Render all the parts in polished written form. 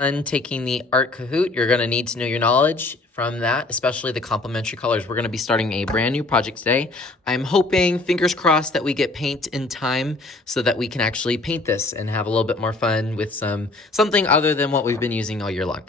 And taking the Art Kahoot, you're going to need to know your knowledge from that, especially the complementary colors. We're going to be starting a brand new project today. I'm hoping, fingers crossed, that we get paint in time so that we can actually paint this and have a little bit more fun with something other than what we've been using all year long.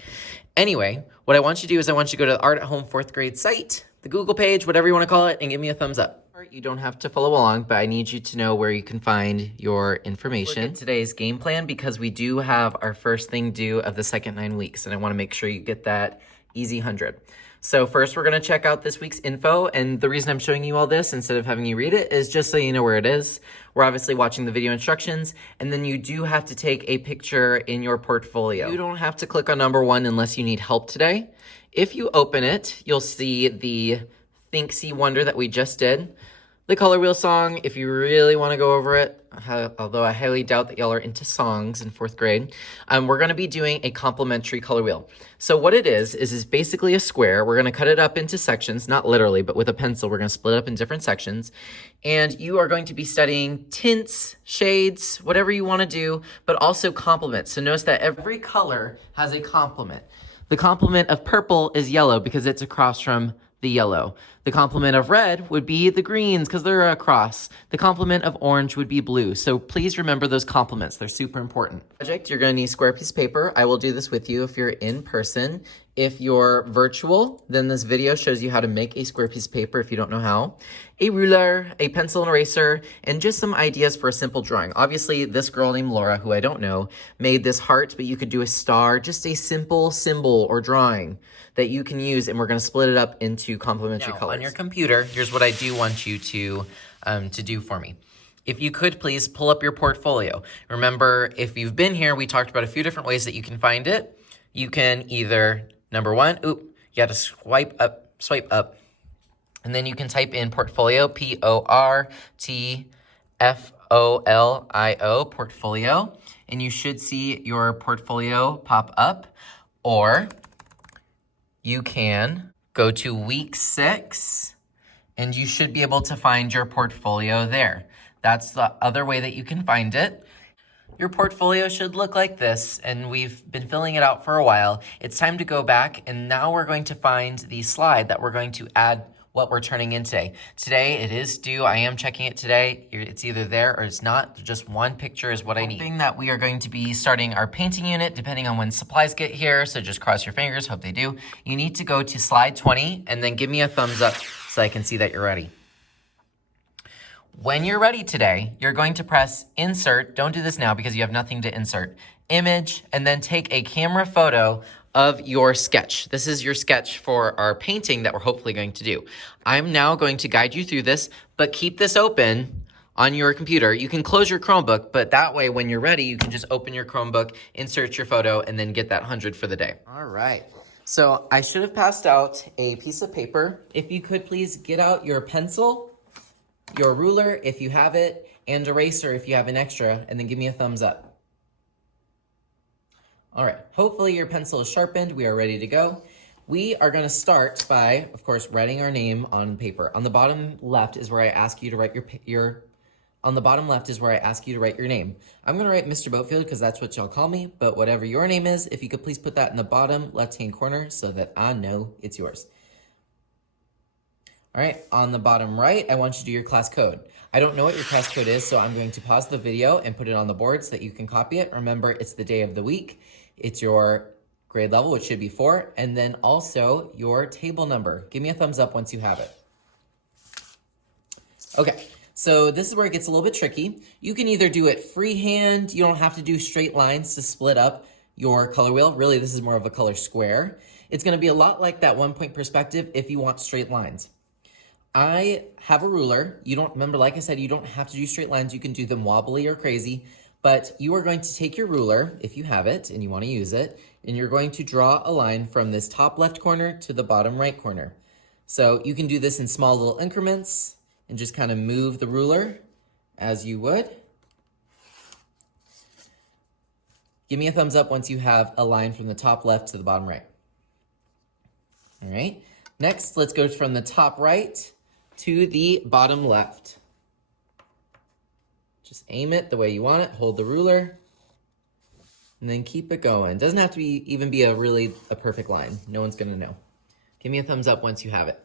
Anyway, what I want you to do is I want you to go to the Art at Home 4th grade site, the Google page, whatever you want to call it, and give me a thumbs up. You don't have to follow along, but I need you to know where you can find your information. Look at today's game plan because we do have our first thing due of the second 9 weeks, and I want to make sure you get that easy 100. So first we're going to check out this week's info, and the reason I'm showing you all this instead of having you read it is just so you know where it is. We're obviously watching the video instructions, and then you do have to take a picture in your portfolio. You don't have to click on number 1 unless you need help today. If you open it, you'll see the Think, See, Wonder that we just did. The Color Wheel song, if you really want to go over it, although I highly doubt that y'all are into songs in 4th grade, we're going to be doing a complementary color wheel. So what it is basically a square. We're going to cut it up into sections, not literally, but with a pencil, we're going to split it up in different sections. And you are going to be studying tints, shades, whatever you want to do, but also complements. So notice that every color has a complement. The complement of purple is yellow because it's across from the yellow. The complement of red would be the greens because they're across. The complement of orange would be blue. So please remember those complements. They're super important. Project, you're going to need a square piece of paper. I will do this with you if you're in person. If you're virtual, then this video shows you how to make a square piece of paper if you don't know how. A ruler, a pencil and eraser, and just some ideas for a simple drawing. Obviously, this girl named Laura, who I don't know, made this heart, but you could do a star, just a simple symbol or drawing that you can use, and we're going to split it up into complementary colors. On your computer, here's what I do want you to do for me. If you could, please pull up your portfolio. Remember, if you've been here, we talked about a few different ways that you can find it. You can either, number 1, you got to swipe up, and then you can type in portfolio, Portfolio, portfolio, and you should see your portfolio pop up, or you can go to week 6, and you should be able to find your portfolio there. That's the other way that you can find it. Your portfolio should look like this, and we've been filling it out for a while. It's time to go back, and now we're going to find the slide that we're going to add what we're turning in today. Today, it is due. I am checking it today. It's either there or it's not. Just one picture is what I need. Hoping that we are going to be starting our painting unit depending on when supplies get here, so just cross your fingers, hope they do. You need to go to slide 20 and then give me a thumbs up so I can see that you're ready. When you're ready today, you're going to press insert. Don't do this now because you have nothing to insert. Image, and then take a camera photo of your sketch. This is your sketch for our painting that we're hopefully going to do. I'm now going to guide you through this, but keep this open on your computer. You can close your Chromebook, but that way when you're ready, you can just open your Chromebook, insert your photo, and then get that 100 for the day. All right. So I should have passed out a piece of paper. If you could please get out your pencil, your ruler if you have it, and eraser if you have an extra, and then give me a thumbs up. All right, hopefully your pencil is sharpened. We are ready to go. We are gonna start by, of course, writing our name on paper. On the bottom left is where I ask you to write your name. I'm gonna write Mr. Boatfield because that's what y'all call me, but whatever your name is, if you could please put that in the bottom left-hand corner so that I know it's yours. All right, on the bottom right, I want you to do your class code. I don't know what your class code is, so I'm going to pause the video and put it on the board so that you can copy it. Remember, it's the day of the week. It's your grade level, which should be 4, and then also your table number. Give me a thumbs up once you have it. Okay, so this is where it gets a little bit tricky. You can either do it freehand. You don't have to do straight lines to split up your color wheel. Really, this is more of a color square. It's going to be a lot like that 1-point perspective if you want straight lines. I have a ruler. You don't remember, like I said, you don't have to do straight lines. You can do them wobbly or crazy, but you are going to take your ruler, if you have it and you want to use it, and you're going to draw a line from this top left corner to the bottom right corner. So you can do this in small little increments and just kind of move the ruler as you would. Give me a thumbs up once you have a line from the top left to the bottom right. All right, next let's go from the top right to the bottom left. Just aim it the way you want it, hold the ruler. And then keep it going. Doesn't have to even be a perfect line. No one's gonna know. Give me a thumbs up once you have it.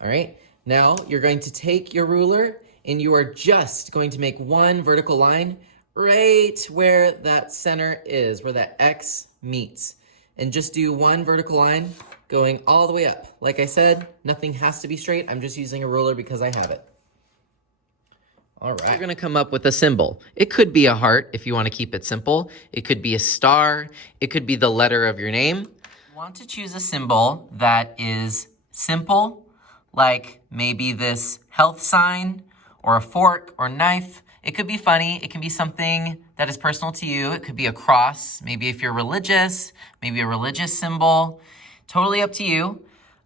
All right, now you're going to take your ruler and you are just going to make one vertical line right where that center is, where that X meets. And just do one vertical line going all the way up. Like I said, nothing has to be straight. I'm just using a ruler because I have it. All right. You're gonna come up with a symbol. It could be a heart if you wanna keep it simple. It could be a star. It could be the letter of your name. You want to choose a symbol that is simple, like maybe this health sign or a fork or knife. It could be funny. It can be something that is personal to you. It could be a cross. Maybe if you're religious, maybe a religious symbol. Totally up to you.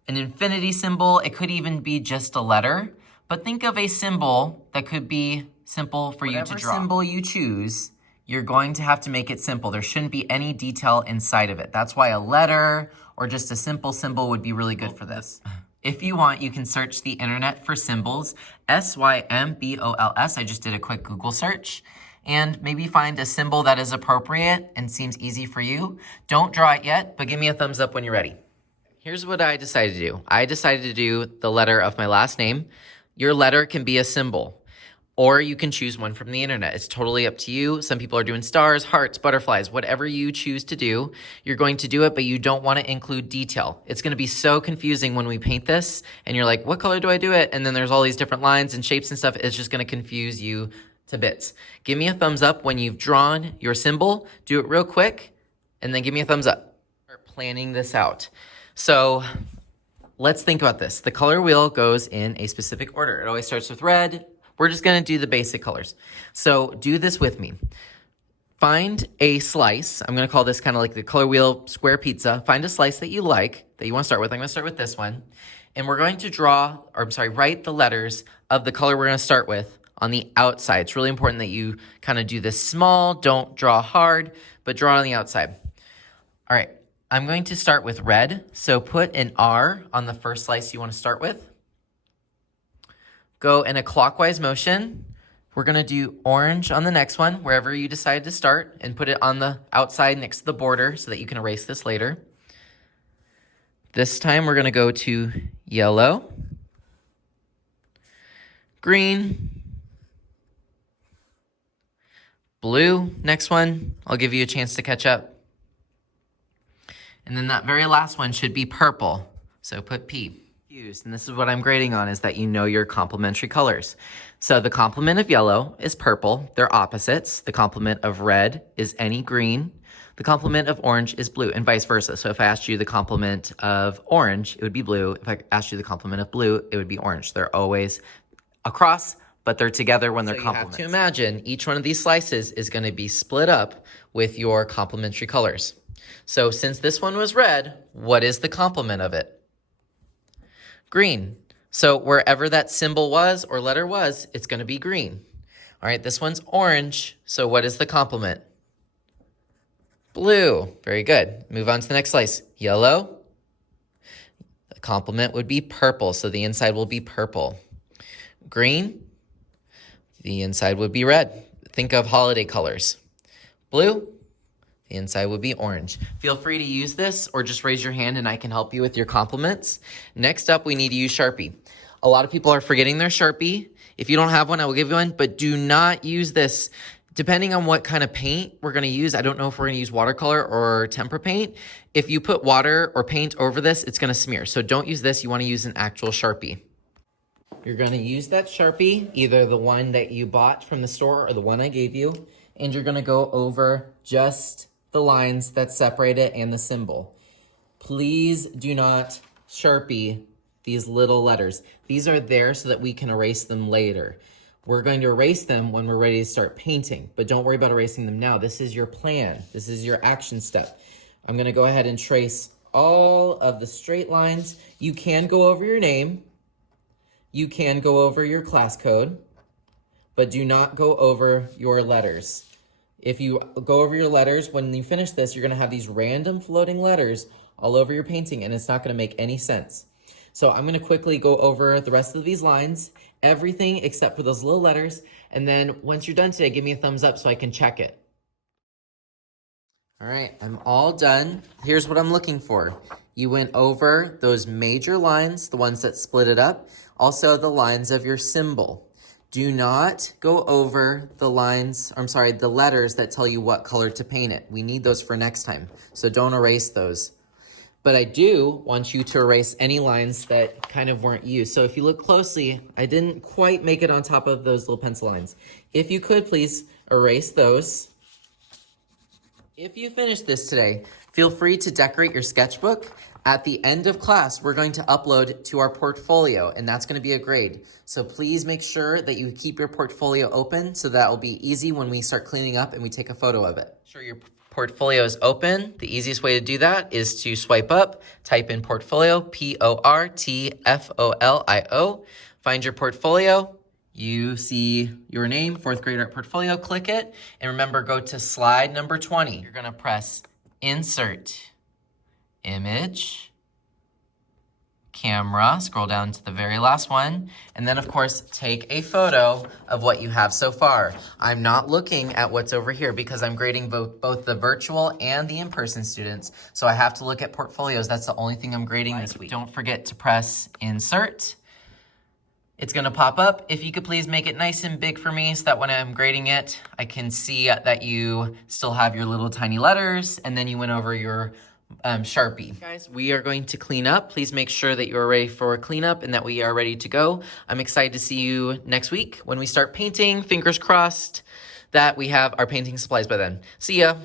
An infinity symbol. It could even be just a letter. But think of a symbol that could be simple for you to draw. Whatever symbol you choose, you're going to have to make it simple. There shouldn't be any detail inside of it. That's why a letter or just a simple symbol would be really good for this. If you want, you can search the internet for symbols, SYMBOLS. I just did a quick Google search. And maybe find a symbol that is appropriate and seems easy for you. Don't draw it yet, but give me a thumbs up when you're ready. Here's what I decided to do. I decided to do the letter of my last name. Your letter can be a symbol, or you can choose one from the internet. It's totally up to you. Some people are doing stars, hearts, butterflies, whatever you choose to do, you're going to do it, but you don't want to include detail. It's going to be so confusing when we paint this, and you're like, what color do I do it? And then there's all these different lines and shapes and stuff. It's just going to confuse you to bits. Give me a thumbs up when you've drawn your symbol. Do it real quick, and then give me a thumbs up. Start planning this out. So let's think about this. The color wheel goes in a specific order. It always starts with red. We're just gonna do the basic colors. So do this with me. Find a slice. I'm gonna call this kind of like the color wheel square pizza. Find a slice that you like, that you wanna start with. I'm gonna start with this one. And we're going to write the letters of the color we're gonna start with on the outside. It's really important that you kind of do this small, don't draw hard, but draw on the outside. All right, I'm going to start with red. So put an R on the first slice you want to start with. Go in a clockwise motion. We're gonna do orange on the next one, wherever you decide to start, and put it on the outside next to the border so that you can erase this later. This time we're gonna go to yellow, green, blue, next one. I'll give you a chance to catch up. And then that very last one should be purple. So put P. And this is what I'm grading on, is that you know your complementary colors. So the complement of yellow is purple. They're opposites. The complement of red is any green. The complement of orange is blue, and vice versa. So if I asked you the complement of orange, it would be blue. If I asked you the complement of blue, it would be orange. They're always across, but they're together when they're complements. You have to imagine each one of these slices is going to be split up with your complementary colors. So since this one was red, what is the complement of it? Green. So wherever that symbol was or letter was, it's going to be green. All right, this one's orange. So what is the complement? Blue. Very good. Move on to the next slice. Yellow. The complement would be purple. So the inside will be purple. Green. The inside would be red. Think of holiday colors. Blue. The inside would be orange. Feel free to use this or just raise your hand and I can help you with your compliments. Next up, we need to use Sharpie. A lot of people are forgetting their Sharpie. If you don't have one, I will give you one, but do not use this. Depending on what kind of paint we're gonna use, I don't know if we're gonna use watercolor or tempera paint. If you put water or paint over this, it's gonna smear. So don't use this, you wanna use an actual Sharpie. You're gonna use that Sharpie, either the one that you bought from the store or the one I gave you, and you're gonna go over just the lines that separate it and the symbol. Please do not Sharpie these little letters. These are there so that we can erase them later. We're going to erase them when we're ready to start painting, but don't worry about erasing them now. This is your plan. This is your action step. I'm gonna go ahead and trace all of the straight lines. You can go over your name. You can go over your class code, but do not go over your letters. If you go over your letters, when you finish this, you're gonna have these random floating letters all over your painting and it's not gonna make any sense. So I'm gonna quickly go over the rest of these lines, everything except for those little letters, and then once you're done today, give me a thumbs up so I can check it. All right, I'm all done. Here's what I'm looking for. You went over those major lines, the ones that split it up, also the lines of your symbol. Do not go over the lines, the letters that tell you what color to paint it. We need those for next time, so don't erase those. But I do want you to erase any lines that kind of weren't used. So if you look closely, I didn't quite make it on top of those little pencil lines. If you could, please erase those. If you finish this today, feel free to decorate your sketchbook. At the end of class, we're going to upload to our portfolio, and that's going to be a grade. So please make sure that you keep your portfolio open so that will be easy when we start cleaning up and we take a photo of it. Sure, your portfolio is open. The easiest way to do that is to swipe up, type in portfolio, Portfolio. Find your portfolio. You see your name, 4th grade art portfolio, click it. And remember, go to slide number 20. You're gonna press insert, image, camera, scroll down to the very last one. And then of course, take a photo of what you have so far. I'm not looking at what's over here because I'm grading both the virtual and the in-person students. So I have to look at portfolios. That's the only thing I'm grading this week. Don't forget to press insert. It's gonna pop up. If you could please make it nice and big for me so that when I'm grading it, I can see that you still have your little tiny letters and then you went over your Sharpie. Guys, we are going to clean up. Please make sure that you're ready for cleanup and that we are ready to go. I'm excited to see you next week when we start painting. Fingers crossed that we have our painting supplies by then. See ya.